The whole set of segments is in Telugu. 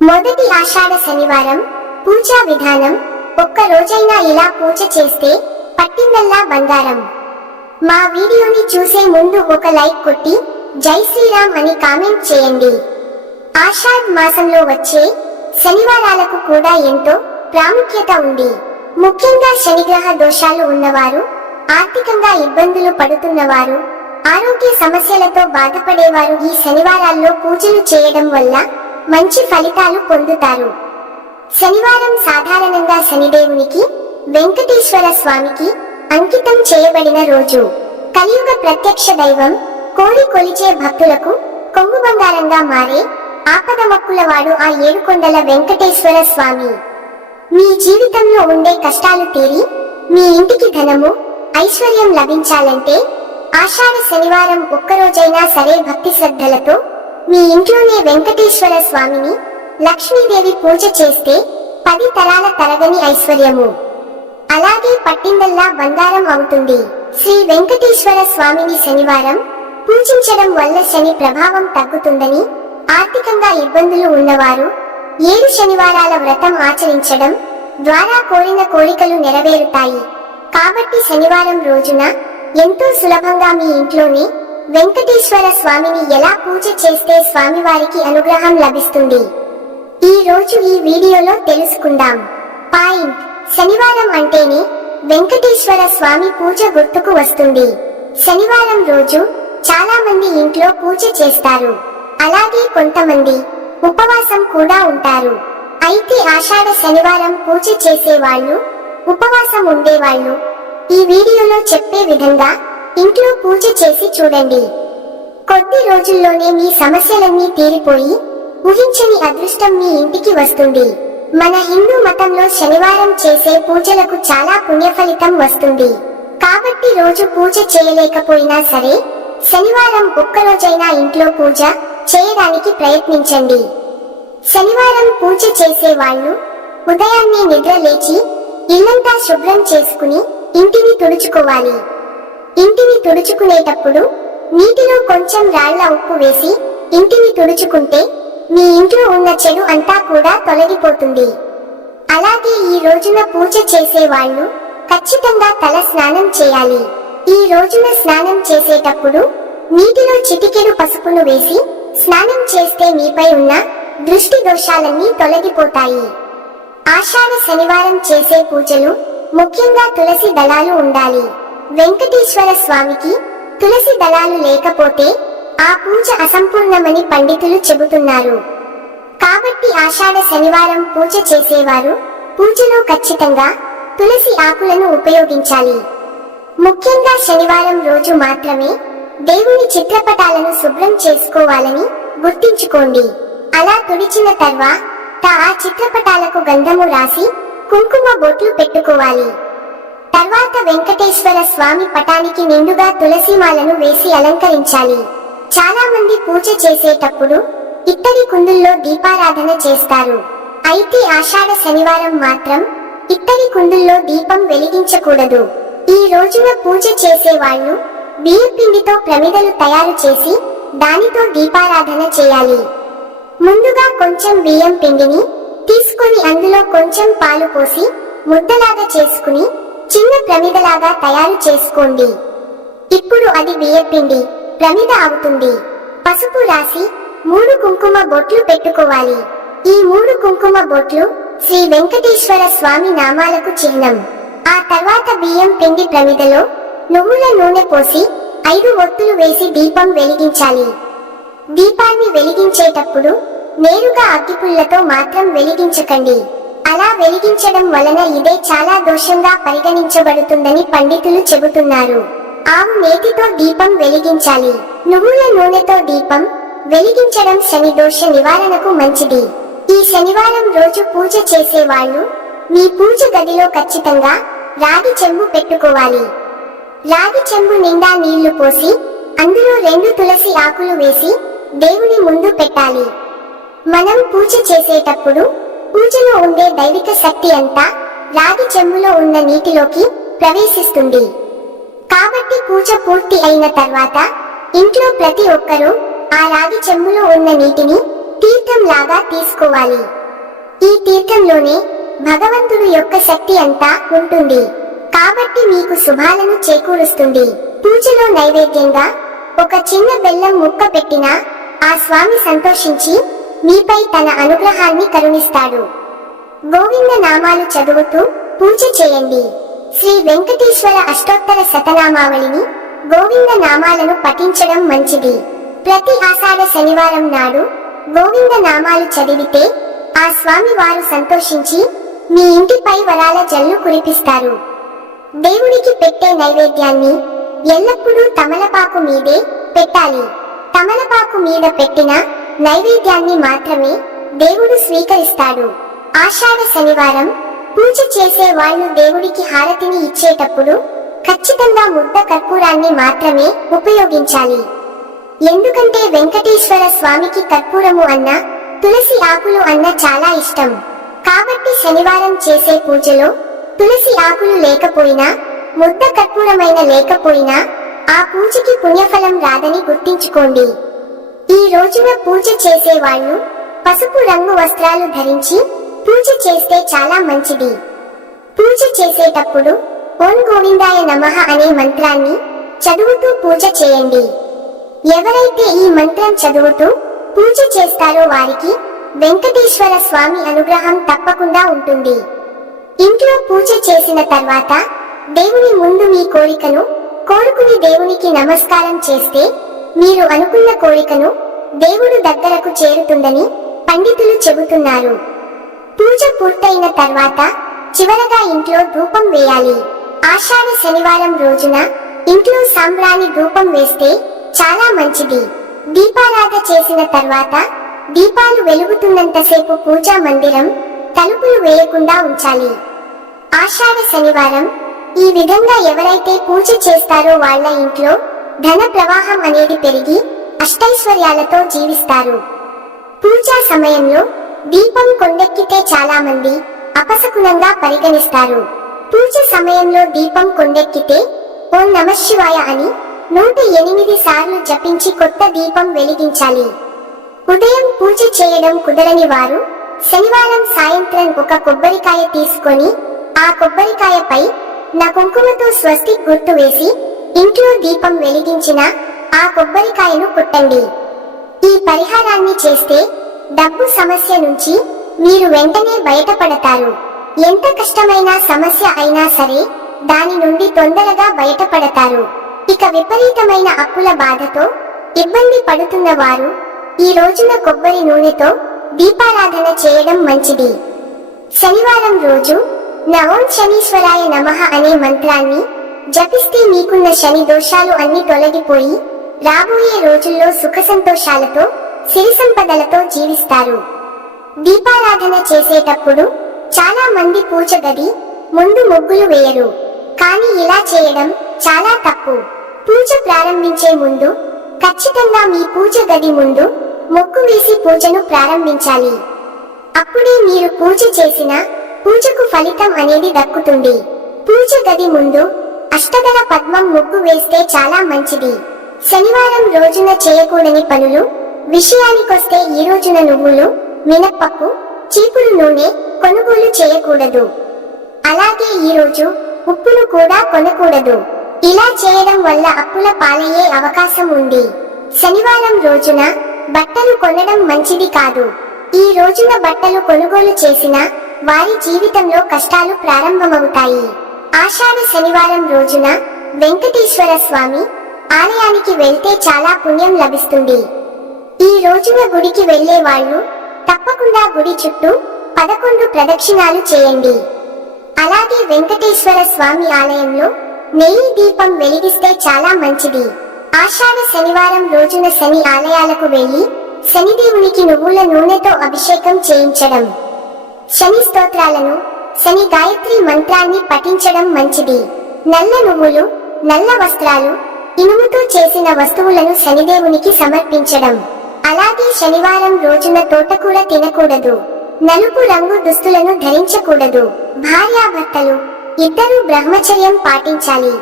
మొదటి ఆషాఢ శనివారం పూజా విధానం ఒక్క రోజైనా ఇలా పూజ చేస్తే పట్టిందల్లా బంగారం. మా వీడియోని చూసే ముందు ఒక లైక్ కొట్టి జై శ్రీరామ్ అని కామెంట్ చేయండి. ఆషాఢ్ మాసంలో వచ్చే శనివారాలకు కూడా ఎంతో ప్రాముఖ్యత ఉంది. ముఖ్యంగా శనిగ్రహ దోషాలు ఉన్నవారు ఆర్థికంగా ఇబ్బందులు పడుతున్నవారు ఆరోగ్య సమస్యలతో బాధపడేవారు ఈ శనివారాల్లో పూజలు చేయడం వల్ల మంచి ఫలితాలు పొందుతారు. శనివారం సాధారణంగా శనిదేవునికి వెంకటేశ్వర స్వామికి అంకితం చేయబడిన రోజు. కలియుగ ప్రత్యక్ష దైవం కోరి కొలిచే భక్తులకు కొంగు బంగారంగా మారే ఆపద మక్కులవాడు ఆ ఏడుకొండల వెంకటేశ్వర స్వామి. మీ జీవితంలో ఉండే కష్టాలు తీరి మీ ఇంటికి ధనము ఐశ్వర్యం లభించాలంటే ఆషాఢ శనివారం ఒక్కరోజైనా సరే భక్తి శ్రద్ధలతో మీ ఇంట్లోనే వెంకటేశ్వర స్వామిని లక్ష్మీదేవి పూజ చేస్తే పది తరాల తరగని ఐశ్వర్యము. అలాగే పట్టిందల్లా బంగారం అవుతుంది. శ్రీ వెంకటేశ్వర స్వామిని శనివారం పూజించడం వల్ల శని ప్రభావం తగ్గుతుందని ఆర్థికంగా ఇబ్బందులు ఉన్నవారు ఏడు శనివారాల వ్రతం ఆచరించడం ద్వారా కోరిన కోరికలు నెరవేరుతాయి. కాబట్టి శనివారం రోజున ఎంతో సులభంగా మీ ఇంట్లోనే వెంకటేశ్వర స్వామిని ఎలా పూజ చేస్తే స్వామివారికి అనుగ్రహం లభిస్తుంది? ఈ రోజు ఈ వీడియోలో తెలుసుకుందాం. పాయింట్. శనివారం అంటేనే వెంకటేశ్వర స్వామి పూజ గుర్తుకు వస్తుంది. శనివారం రోజు చాలా మంది ఇంట్లో పూజ చేస్తారు. అలాగే కొంతమంది ఉపవాసం కూడా ఉంటారు. అయితే ఆషాఢ శనివారం పూజ చేసేవాళ్ళు ఉపవాసం ఉండేవాళ్ళు ఈ వీడియోలో చెప్పే విధంగా ఇంట్లో పూజ చేసి చూడండి. కొద్ది రోజుల్లోనే మీ సమస్యలన్నీ తీరిపోయి ఊహించని అదృష్టం మీ ఇంటికి వస్తుంది. మన హిందూ మతంలో శనివారం చేసే పూజలకు చాలా పుణ్యఫలితం వస్తుంది. కాబట్టి రోజు పూజ చేయలేకపోయినా సరే శనివారం ఒక్కరోజైనా ఇంట్లో పూజ చేయడానికి ప్రయత్నించండి. శనివారం పూజ చేసే వాళ్ళు ఉదయాన్నే నిద్ర లేచి ఇల్లంతా శుభ్రం చేసుకుని ఇంటిని తుడుచుకోవాలి. ఇంటిని తుడుచుకునేటప్పుడు నీటిలో కొంచెం రాళ్ళ ఉప్పు వేసి ఇంటిని తుడుచుకుంటే మీ ఇంట్లో ఉన్న చెడు అంతా కూడా తొలగిపోతుంది. అలాగే ఈ రోజున పూజ చేసే వాళ్ళు ఖచ్చితంగా తల స్నానం చేయాలి. ఈ రోజున స్నానం చేసేటప్పుడు నీటిలో చిటికెడు పసుపును వేసి స్నానం చేస్తే మీపై ఉన్న దృష్టి దోషాలన్నీ తొలగిపోతాయి. ఆషాఢ శనివారం చేసే పూజలు ముఖ్యంగా తులసి దళాలు ఉండాలి. వెంకటేశ్వర స్వామికి తులసి దళాలు లేకపోతే ఆ పూజ అసంపూర్ణమని పండితులు చెబుతున్నారు. కాబట్టి ఆషాఢ శనివారం పూజ చేసేవారు పూజలో ఖచ్చితంగా తులసి ఆకులను ఉపయోగించాలి. ముఖ్యంగా శనివారం రోజు మాత్రమే దేవుని చిత్రపటాలను శుభ్రం చేసుకోవాలని గుర్తించుకోండి. అలా తుడిచిన తర్వాత ఆ చిత్రపటాలకు గంధము రాసి కుంకుమ బొట్లు పెట్టుకోవాలి. తర్వాత వెంకటేశ్వర స్వామి పటానికి నిండుగా తులసిమాలను వేసి అలంకరించాలి. చాలా మంది పూజ చేసేటప్పుడు ఇత్తడి కుందుల్లో దీపారాధన చేస్తారు. అయితే ఆషాఢ శనివారం మాత్రం ఇత్తడి కుందుల్లో దీపం వెలిగించకూడదు. ఈ రోజున పూజ చేసే వాళ్ళు బియ్యపిండితో ప్రమిదలు తయారు చేసి దానితో దీపారాధన చేయాలి. ముందుగా కొంచెం బియ్యం పిండిని తీసుకొని అందులో కొంచెం పాలు పోసి ముద్దలాగా చేసుకుని చిన్న ప్రమిదలాగా తయారు చేసుకోండి. ఇప్పుడు అది బియ్యపిండి ప్రమిద అవుతుంది పసుపు రాసి మూడు కుంకుమ బొట్లు పెట్టుకోవాలి. ఈ మూడు కుంకుమ బొట్లు శ్రీ వెంకటేశ్వర స్వామి నామాలకు చిహ్నం. ఆ తర్వాత బియ్యం పిండి ప్రమిదలో నువ్వుల నూనె పోసి ఐదు ఒత్తులు వేసి దీపం వెలిగించాలి. దీపాన్ని వెలిగించేటప్పుడు నేరుగా అగ్గిపుల్లతో మాత్రం వెలిగించకండి. అలా వెలిగించడం వలన ఇదే చాలా దోషంగా పరిగణించబడుతుందని పండితులు చెబుతున్నారు. ఆవు నేతితో దీపం వెలిగించాలి. నువ్వుల నూనెతో దీపం వెలిగించడం శని దోష నివారణకు మంచిది. ఈ శనివారం రోజు పూజ చేసే వాళ్ళు మీ పూజ గదిలో ఖచ్చితంగా రాగి చెంబు పెట్టుకోవాలి. రాగి చెంబు నిండా నీళ్ళు పోసి అందులో రెండు తులసి ఆకులు వేసి దేవుని ముందు పెట్టాలి. మనం పూజ చేసేటప్పుడు పూజలో ఉండే దైవిక శక్తి అంతా రాగి చెమ్ములో ఉన్న నీటిలోకి ప్రవేశిస్తుంది. కాబట్టి పూజ పూర్తి అయిన తర్వాత ఇంట్లో ప్రతి ఒక్కరూ ఆ రాగి చెంబులో ఉన్న నీటిని తీర్థం లాగా తీసుకోవాలి. ఈ తీర్థంలోనే భగవంతుడు యొక్క శక్తి అంతా ఉంటుంది. కాబట్టి మీకు శుభాలను చేకూరుస్తుంది. పూజలో నైవేద్యంగా ఒక చిన్న బెల్లం ముక్క పెట్టినా ఆ స్వామి సంతోషించి మీపై తన అనుగ్రహాన్ని కరుణిస్తాడు. గోవింద నామాలు చదువుతూ పూజ చేయండి. శ్రీ వెంకటేశ్వర అష్టోత్తర శతనామావళిని గోవింద నామాలను పఠించడం మంచిది. ప్రతి ఆషాఢ శనివారం నాడు గోవింద నామాలు చదివితే ఆ స్వామి వారు సంతోషించి మీ ఇంటిపై వరాల జల్లు కురిపిస్తారు. దేవుడికి పెట్టే నైవేద్యాన్ని ఎల్లప్పుడూ తమలపాకు మీదే పెట్టాలి. తమలపాకు మీద పెట్టిన నైవేద్యాన్ని మాత్రమే దేవుడు స్వీకరిస్తాడు. ఆషాఢ శనివారం పూజ చేసే వాళ్ళు దేవుడికి హారతిని ఇచ్చేటప్పుడు ఖచ్చితంగా ముద్ద కర్పూరాన్ని మాత్రమే ఉపయోగించాలి. ఎందుకంటే వెంకటేశ్వర స్వామికి కర్పూరము అన్న తులసి ఆకులు అన్న చాలా ఇష్టం. కాబట్టి శనివారం చేసే పూజలో తులసి ఆకులు లేకపోయినా ముద్ద కర్పూరమైన లేకపోయినా ఆ పూజకి పుణ్యఫలం రాదని గుర్తించుకోండి. ఈ రోజున పూజ చేసే వాళ్ళు పసుపు రంగు వస్త్రాలు ధరించి పూజ చేస్తే చాలా మంచిది. పూజ చేసేటప్పుడు ఓం గోవిందాయ నమః అనే మంత్రాన్ని చదువుతూ పూజ చేయండి. ఎవరైతే ఈ మంత్రం చదువుతూ పూజ చేస్తారో వారికి వెంకటేశ్వర స్వామి అనుగ్రహం తప్పకుండా ఉంటుంది. ఇంట్లో పూజ చేసిన తర్వాత దేవుని ముందు మీ కోరికను కోరుకుని దేవునికి నమస్కారం చేస్తే మీరు అనుకున్న కోరికను దేవుడు దగ్గరకు చేరుతుందని పండితులు చెబుతున్నారు. పూజ పూర్తయిన తర్వాత చివరగా ఇంట్లో ధూపం వేయాలి. ఆషాఢ శనివారం రోజున ఇంట్లో సాంబ్రాణి ధూపం వేస్తే చాలా మంచిది. దీపారాధ చేసిన తర్వాత దీపాలు వెలుగుతున్నంతసేపు పూజా మందిరం తలుపులు వేయకుండా ఉంచాలి. ఆషాఢ శనివారం ఈ విధంగా ఎవరైతే పూజ చేస్తారో వాళ్ళ ఇంట్లో ధన ప్రవాహం అనేది పెరిగి అష్టైశ్వర్యాలతో జీవిస్తారు. పూజా సమయంలో దీపం కొండెక్కితే చాలా మంది అపశకునంగా పరిగణిస్తారు. పూజ సమయంలో దీపం కొండెక్కితే ఓం నమశివాయ అని నూట ఎనిమిది సార్లు జపించి కొత్త దీపం వెలిగించాలి. ఉదయం పూజ చేయడం కుదరని వారు శనివారం సాయంత్రం ఒక కొబ్బరికాయ తీసుకొని ఆ కొబ్బరికాయపై నా కుంకుమతో స్వస్తి గుర్తు వేసి ఇంట్లో దీపం వెలిగించిన ఆ కొబ్బరికాయను కుట్టండి. ఈ పరిహారాన్ని చేస్తే డబ్బు సమస్య నుంచి మీరు వెంటనే బయటపడతారు. ఎంత కష్టమైన సమస్య అయినా సరే దాని నుండి తొందరగా బయటపడతారు. ఇక విపరీతమైన అప్పుల బాధతో ఇబ్బంది పడుతున్న వారు ఈ రోజున కొబ్బరి నూనెతో దీపారాధన చేయడం మంచిది. శనివారం రోజు నవోం శనీశ్వరాయ నమః అనే మంత్రాన్ని జపిస్తే మీకున్న శని దోషాలు అన్ని తొలగిపోయి రాబోయే రోజుల్లో సుఖ సంతోషాలతో సిరి సంపదలతో జీవిస్తారు. దీపారాధన చేసేటప్పుడు చాలా మంది పూజ గది ముందు ముగ్గులు వేయరు. కానీ ఇలా చేయడం చాలా తప్పు. పూజ ప్రారంభించే ముందు ఖచ్చితంగా మీ పూజ గది ముందు మొక్కు వేసి పూజను ప్రారంభించాలి. అప్పుడే మీరు పూజ చేసిన పూజకు ఫలితం అనేది దక్కుతుంది. పూజ గది ముందు అష్టదళ పద్మం ముగ్గు వేస్తే చాలా మంచిది. శనివారం రోజున చేయకూడని పనులు విషయానికొస్తే ఈ రోజున నువ్వులు మినప్పప్పు చీపురు నూనె కొనుగోలు చేయకూడదు. అలాగే ఈ రోజు ఉప్పును కూడా కొనకూడదు. ఇలా చేయడం వల్ల అప్పుల పాలయ్యే అవకాశం ఉంది. శనివారం రోజున బట్టలు కొనడం మంచిది కాదు. ఈ రోజున బట్టలు కొనుగోలు చేసిన వారి జీవితంలో కష్టాలు ప్రారంభమవుతాయి. ఆషాఢ శనివారం రోజున వెంకటేశ్వర స్వామి ఆలయానికి వెళ్తే చాలా పుణ్యం లభిస్తుంది. ఈ రోజున గుడికి వెళ్ళే వాళ్ళు తప్పకుండా గుడి చుట్టూ పదకొండు ప్రదక్షిణాలు చేయండి. అలాగే వెంకటేశ్వర స్వామి ఆలయంలో నెయ్యి దీపం వెలిగిస్తే చాలా మంచిది. ఆషాఢ శనివారం రోజున శని ఆలయాలకు వెళ్ళి శనిదేవునికి నువ్వుల నూనెతో అభిషేకం చేయించడం. శని స్తోత్రాలను శని గాయత్రి మంత్రాన్ని పఠించడం మంచిది. నల్ల నువ్వులు నల్ల వస్త్రాలు ఇనుముతో చేసిన వస్తువులను శనిదేవునికి సమర్పించడం. అలాగే శనివారం రోజున తోటకూర తినకూడదు. నలుపు రంగు దుస్తులను ధరించకూడదు. భార్యాభర్తలు ఇద్దరూ బ్రహ్మచర్యం పాటించాలి.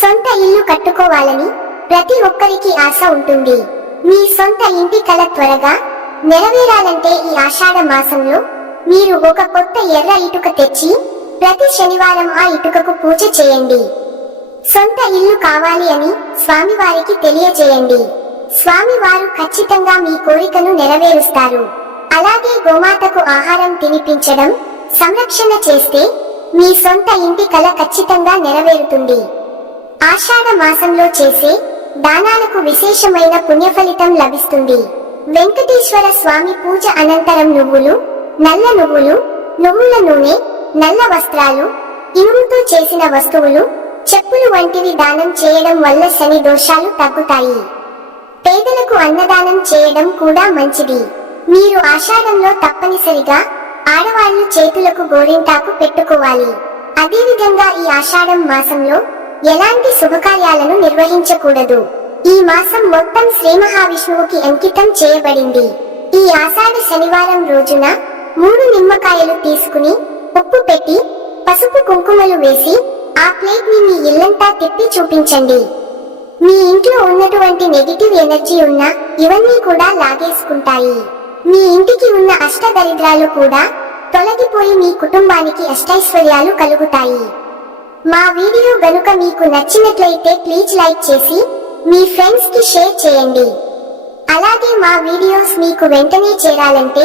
సొంత ఇల్లు కట్టుకోవాలని ప్రతి ఒక్కరికి ఆశ ఉంటుంది. మీ సొంత ఇంటి కల త్వరగా నెరవేరాలంటే ఈ ఆషాఢ మాసంలో మీరు ఒక కొత్త ఎర్ర ఇటుక తెచ్చి ప్రతి శనివారం ఆ ఇటుకకు పూజ చేయండి. సొంత ఇల్లు కావాలి అని స్వామివారికి తెలియజేయండి. స్వామివారు ఖచ్చితంగా మీ కోరికను నెరవేరుస్తారు. అలాగే గోమాతకు ఆహారం తినిపించడం సంరక్షణ చేస్తే మీ సొంత ఇంటి కల ఖచ్చితంగా నెరవేరుతుంది. ఆషాఢ మాసంలో చేసే దానాలకు విశేషమైన పుణ్యఫలితం లభిస్తుంది. వెంకటేశ్వర స్వామి పూజ అనంతరం నువ్వులు నల్ల నువ్వులు నువ్వుల నూనె నల్ల వస్త్రాలు ఇనుముతో చేసిన వస్తువులు చెప్పులు వంటివి దానం చేయడం వల్ల శని దోషాలు తగ్గుతాయి. పేదలకు అన్నదానం చేయడం కూడా మంచిది. మీరు ఆషాఢంలో తప్పనిసరిగా ఆడవాళ్ళు చేతులకు గోరింటాకు పెట్టుకోవాలి. అదేవిధంగా ఈ ఆషాఢం మాసంలో ఎలాంటి శుభకార్యాలను నిర్వహించకూడదు. ఈ మాసం మొత్తం శ్రీ మహావిష్ణువుకి అంకితం చేయబడింది. ఈ ఆషాఢ శనివారం రోజున మూడు నిమ్మకాయలు తీసుకుని ఉప్పు పెట్టి పసుపు కుంకుమలు వేసి ఆ ప్లేట్ని మీ ఇల్లంతా తిప్పి చూపించండి. మీ ఇంట్లో ఉన్నటువంటి నెగిటివ్ ఎనర్జీ ఉన్న ఇవన్నీ కూడా లాగేసుకుంటాయి. మీ ఇంటికి ఉన్న అష్టదరిద్రాలు కూడా తొలగిపోయి మీ కుటుంబానికి అష్టైశ్వర్యాలు కలుగుతాయి. మా వీడియో గనుక మీకు నచ్చినట్లయితే ప్లీజ్ లైక్ చేసి మీ ఫ్రెండ్స్కి షేర్ చేయండి. అలాగే మా వీడియోస్ మీకు వెంటనే చేరాలంటే